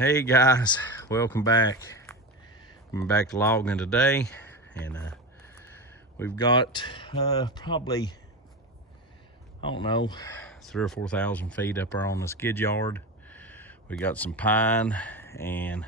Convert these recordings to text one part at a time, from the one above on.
Hey guys, welcome back. I'm back logging today, and we've got probably, I don't know, 3,000 or 4,000 feet up there on the skid yard. We got some pine and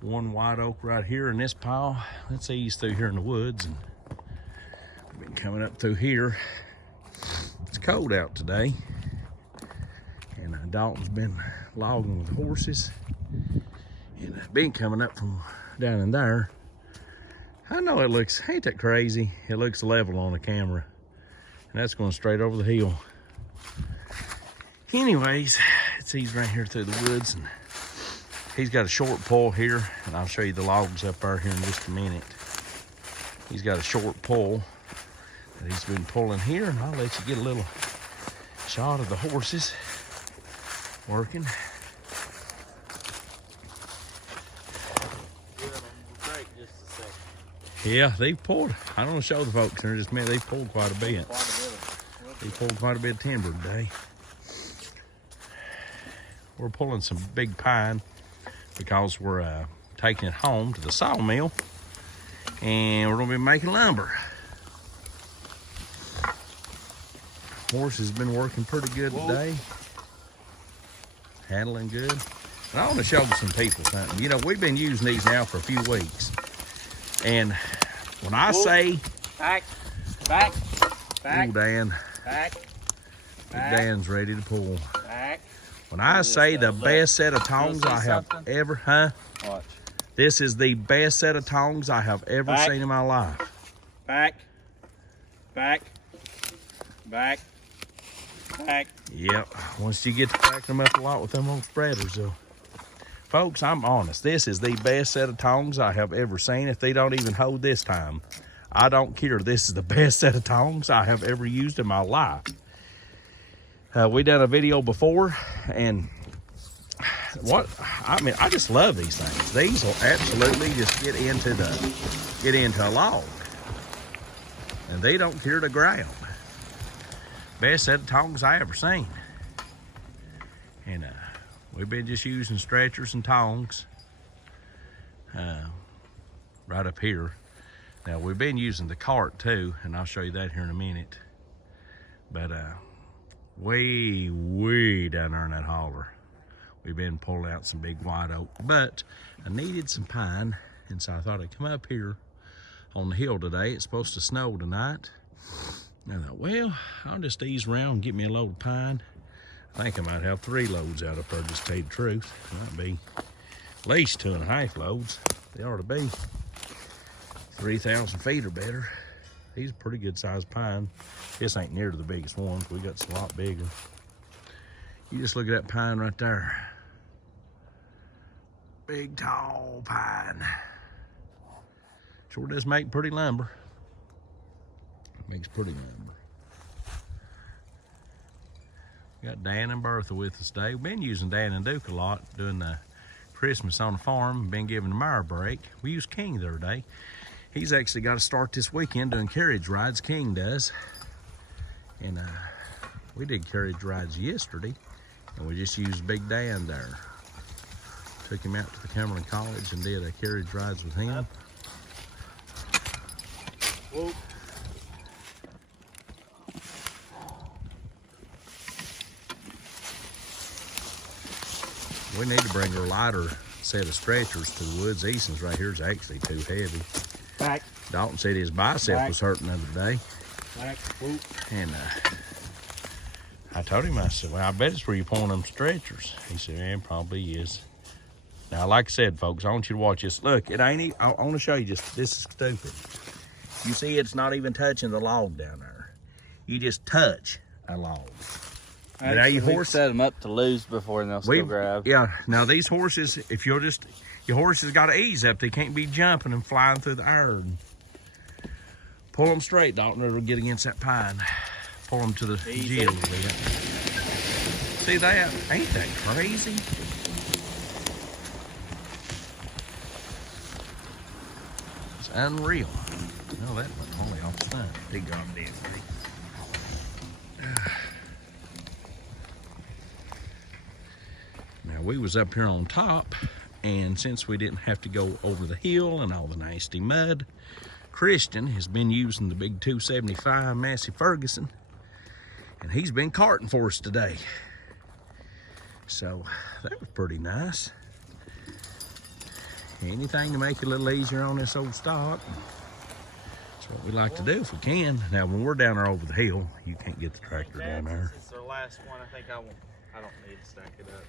one white oak right here in this pile. Let's ease through here in the woods, and we've been coming up through here. It's cold out today, and Dalton's been logging with horses, and I've been coming up from down in there. I know it looks, ain't that crazy? It looks level on the camera, and that's going straight over the hill. Anyways, it's he's right here through the woods, and he's got a short pull here, and I'll show you the logs up there here in just a minute. He's got a short pull that he's been pulling here, and I'll let you get a little shot of the horses working. Yeah, they've pulled. I don't want to show the folks here in just a minute. They've pulled quite a bit. They pulled quite a bit of timber today. We're pulling some big pine because we're taking it home to the sawmill, and we're going to be making lumber. Horse has been working pretty good today. Handling good. And I want to show some people something. You know, we've been using these now for a few weeks. And when I say... Back. Ooh, Dan. Back. Dan's ready to pull. Back. When I say the best set of tongs I have ever... Huh? Watch. This is the best set of tongs I have ever seen in my life. Back. Yep. Once you get to packing them up a lot with them old spreaders, though. Folks, I'm honest. This is the best set of tongs I have ever seen. If they don't even hold this time, I don't care. This is the best set of tongs I have ever used in my life. We done a video before, and I just love these things. These will absolutely just get into a log, and they don't cure the ground. Best set of tongs I ever seen. And we've been just using stretchers and tongs right up here. Now we've been using the cart too, and I'll show you that here in a minute. But way down there in that holler, we've been pulling out some big white oak. But I needed some pine, and so I thought I'd come up here on the hill today. It's supposed to snow tonight. I thought, well, I'll just ease around and get me a load of pine. I think I might have 3 loads out up there, just to tell you the truth. Might be at least 2.5 loads. They ought to be 3,000 feet or better. These are pretty good sized pine. This ain't near to the biggest ones. We got some a lot bigger. You just look at that pine right there. Big, tall pine. Sure does make pretty lumber. Makes pretty lumber. We got Dan and Bertha with us today. We've been using Dan and Duke a lot, doing the Christmas on the farm, been giving them our break. We used King the other day. He's actually got to start this weekend doing carriage rides, King does. And we did carriage rides yesterday, and we just used Big Dan there. Took him out to the Cumberland College and did a carriage rides with him. Whoa. We need to bring her a lighter set of stretchers to the woods. Easton's right here is actually too heavy. Back. Dalton said his bicep was hurting the other day. Back. Whoa. And I told him, I said, well, I bet it's where you're pulling them stretchers. He said, yeah, it probably is. Now, like I said, folks, I want you to watch this. Look, it ain't even, I want to show you just, this is stupid. You see, it's not even touching the log down there. You just touch a log. But now your horse set them up to lose before they'll still grab. Yeah, now these horses, if you'll just, your horses got to ease up. They can't be jumping and flying through the air. Pull them straight, Dalton, it'll get against that pine. Pull them to the G a little bit. See that? Ain't that crazy? It's unreal. No, that went totally off the sun. They got it in. we was up here on top, and since we didn't have to go over the hill and all the nasty mud, Christian has been using the big 275 Massey Ferguson, and he's been carting for us today. So that was pretty nice. Anything to make it a little easier on this old stock. That's what we like to do if we can. Now, when we're down there over the hill, you can't get the tractor down there. It's our last one. I think I don't need to stack it up.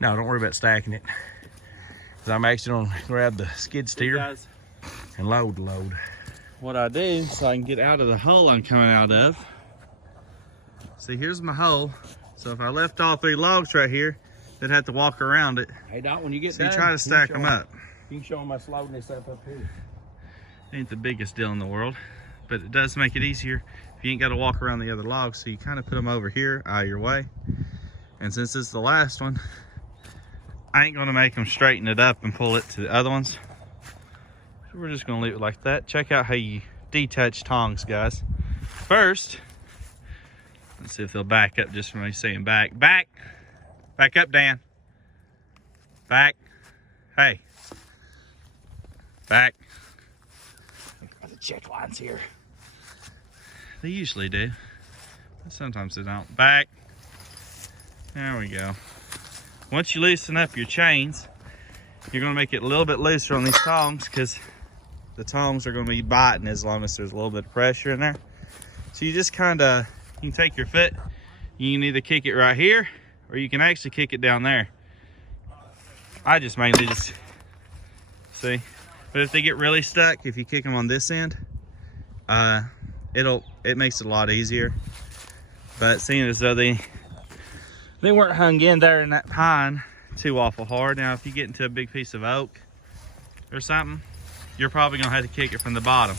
No, don't worry about stacking it. Because I'm actually gonna grab the skid steer and load. What I do so I can get out of the hole I'm coming out of. See, here's my hole. So if I left all 3 logs right here, they'd have to walk around it. Hey, Doc, when you get so done, you try to stack them up. You can show them us loading this up here. Ain't the biggest deal in the world, but it does make it easier if you ain't got to walk around the other logs. So you kind of put them over here out of your way. And since this is the last one, I ain't gonna make them straighten it up and pull it to the other ones. So we're just gonna leave it like that. Check out how you detach tongs, guys. First, let's see if they'll back up just from me saying back. Back up, Dan. Back. Hey. Back. The check lines here. They usually do. But sometimes they don't. Back. There we go. Once you loosen up your chains, you're going to make it a little bit looser on these tongs because the tongs are going to be biting as long as there's a little bit of pressure in there. So you just kind of, you can take your foot, you can either kick it right here or you can actually kick it down there. I just mainly just, see? But if they get really stuck, if you kick them on this end, it makes it a lot easier. But seeing as though they weren't hung in there in that pine too awful hard. Now, if you get into a big piece of oak or something, you're probably gonna have to kick it from the bottom.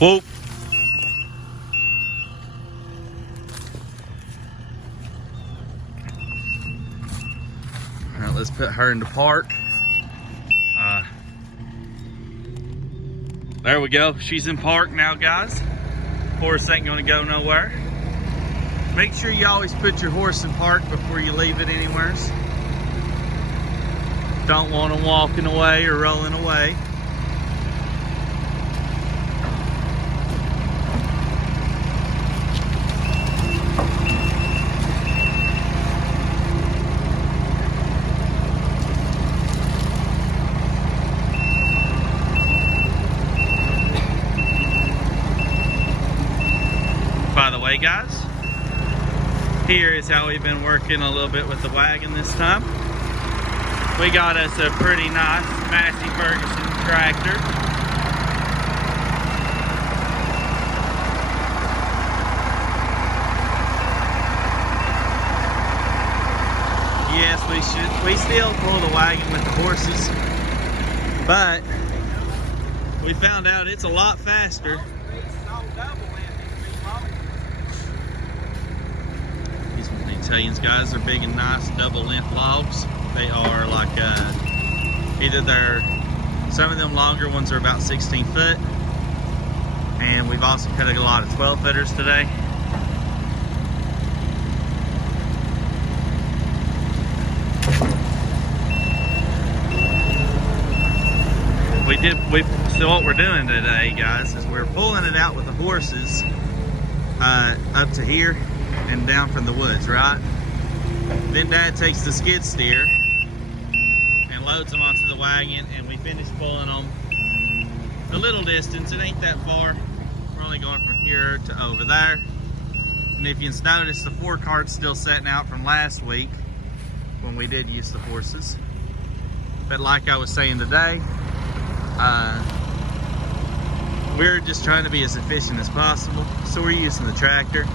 Whoop. All right, let's put her into park. There we go. She's in park now, guys. Horse ain't gonna go nowhere. Make sure you always put your horse in park before you leave it anywhere. Don't want them walking away or rolling away. By the way, guys, here is how we've been working a little bit with the wagon this time. We got us a pretty nice Massey Ferguson tractor. Yes, we still pull the wagon with the horses, but we found out it's a lot faster. Italians, guys, are big and nice double length logs. They are like some of them longer ones are about 16 foot, and we've also cut a lot of 12 footers today. So what we're doing today, guys, is we're pulling it out with the horses up to here and down from the woods, right? Then Dad takes the skid steer and loads them onto the wagon, and we finish pulling them a little distance. It ain't that far. We're only going from here to over there. And if you notice, the forecart's still setting out from last week when we did use the horses. But like I was saying today, we're just trying to be as efficient as possible, so we're using the tractor.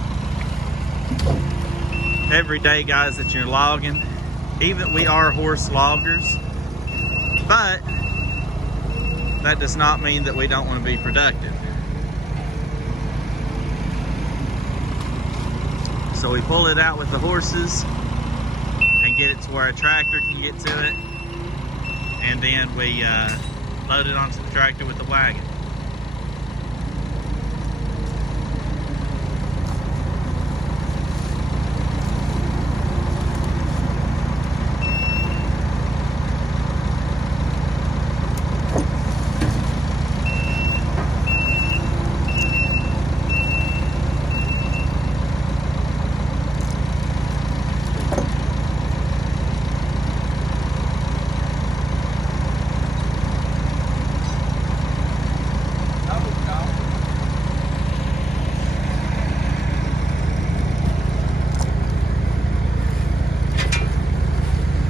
every day, guys, that you're logging. Even we are horse loggers, but that does not mean that we don't want to be productive. So we pull it out with the horses and get it to where a tractor can get to it, and then we load it onto the tractor with the wagon.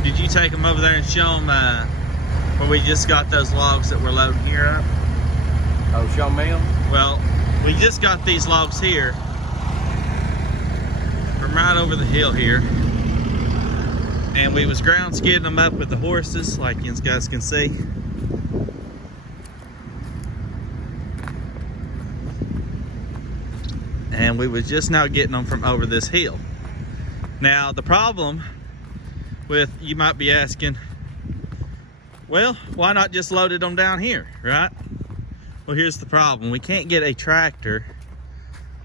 Did you take them over there and show them where we just got those logs that we're loading here up? Oh, show me them? Well, we just got these logs here from right over the hill here, and we was ground skidding them up with the horses, like you guys can see. And we was just now getting them from over this hill. Now the problem with, you might be asking, well, why not just loaded them down here, right? Well, here's the problem. We can't get a tractor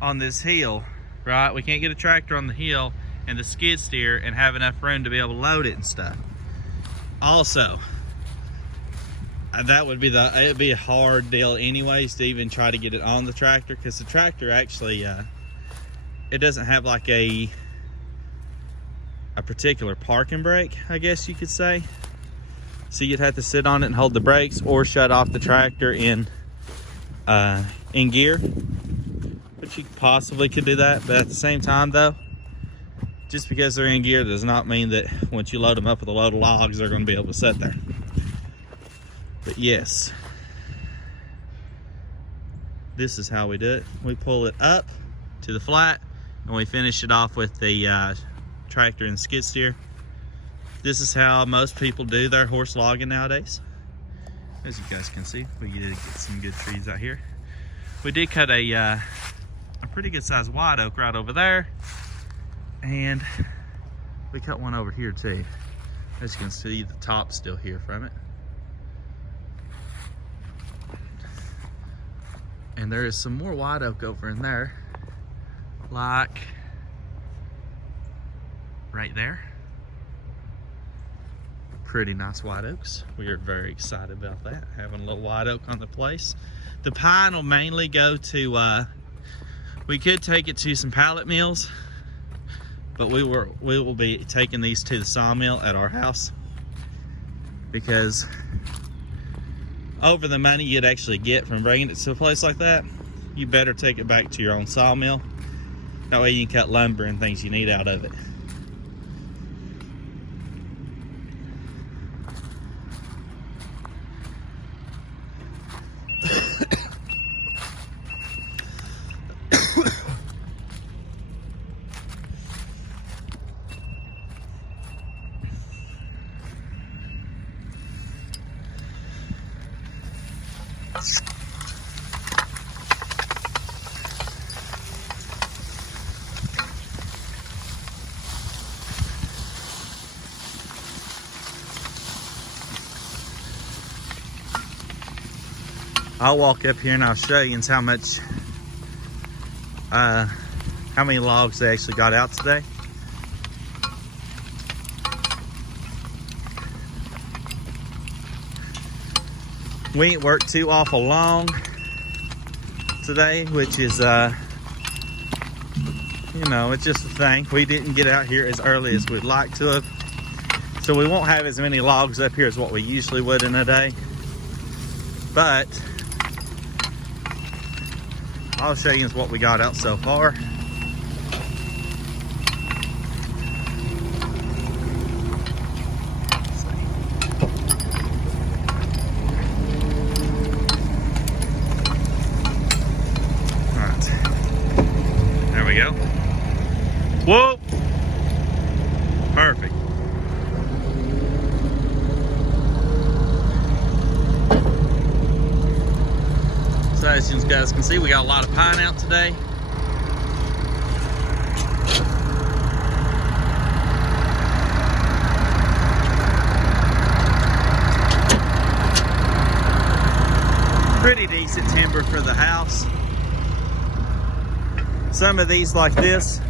on this hill, right? We can't get a tractor on the hill and the skid steer and have enough room to be able to load it and stuff. Also, that would be it'd be a hard deal anyways to even try to get it on the tractor, because the tractor actually, it doesn't have like a particular parking brake, I guess you could say. So you'd have to sit on it and hold the brakes, or shut off the tractor in gear, which you possibly could do that. But at the same time though, just because they're in gear does not mean that once you load them up with a load of logs, they're going to be able to sit there. But yes, this is how we do it. We pull it up to the flat and we finish it off with the tractor and skid steer. This is how most people do their horse logging nowadays. As you guys can see, we did get some good trees out here. We did cut a pretty good sized white oak right over there, and we cut one over here too. As you can see, the top's still here from it. And there is some more white oak over in there, like right there. Pretty nice white oaks. We are very excited about that, having a little white oak on the place. The pine will mainly go to, we could take it to some pallet mills, but we will be taking these to the sawmill at our house, because over the money you'd actually get from bringing it to a place like that, you better take it back to your own sawmill. That way you can cut lumber and things you need out of it. I'll walk up here and I'll show you how much, how many logs they actually got out today. We ain't worked too awful long today, which is, you know, it's just a thing. We didn't get out here as early as we'd like to have, so we won't have as many logs up here as what we usually would in a day. But I'll show you what we got out so far. Alright. There we go. Whoa! guys can see, we got a lot of pine out today. Pretty decent timber for the house. Some of these like this,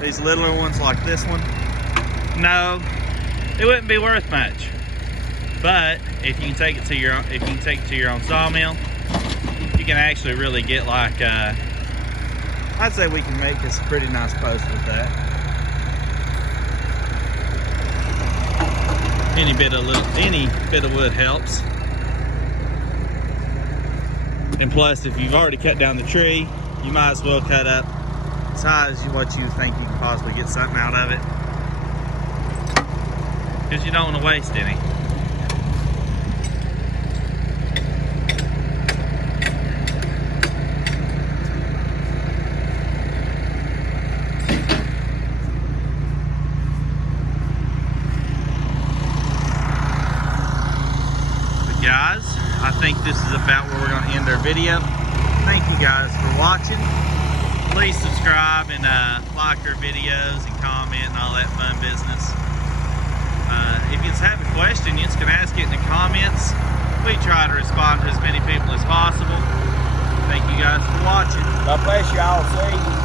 these littler ones like this one, no, it wouldn't be worth much. But if you can take it to your own, sawmill, you can actually really get like I'd say we can make us a pretty nice post with that. Any bit of wood helps. And plus, if you've already cut down the tree, you might as well cut up as high as what you think you can possibly get something out of it, because you don't want to waste any. Guys, I think this is about where we're going to end our video. Thank you guys for watching. Please subscribe and like our videos and comment and all that fun business. If you have a question, you can ask it in the comments. We try to respond to as many people as possible. Thank you guys for watching. God bless you all. See you.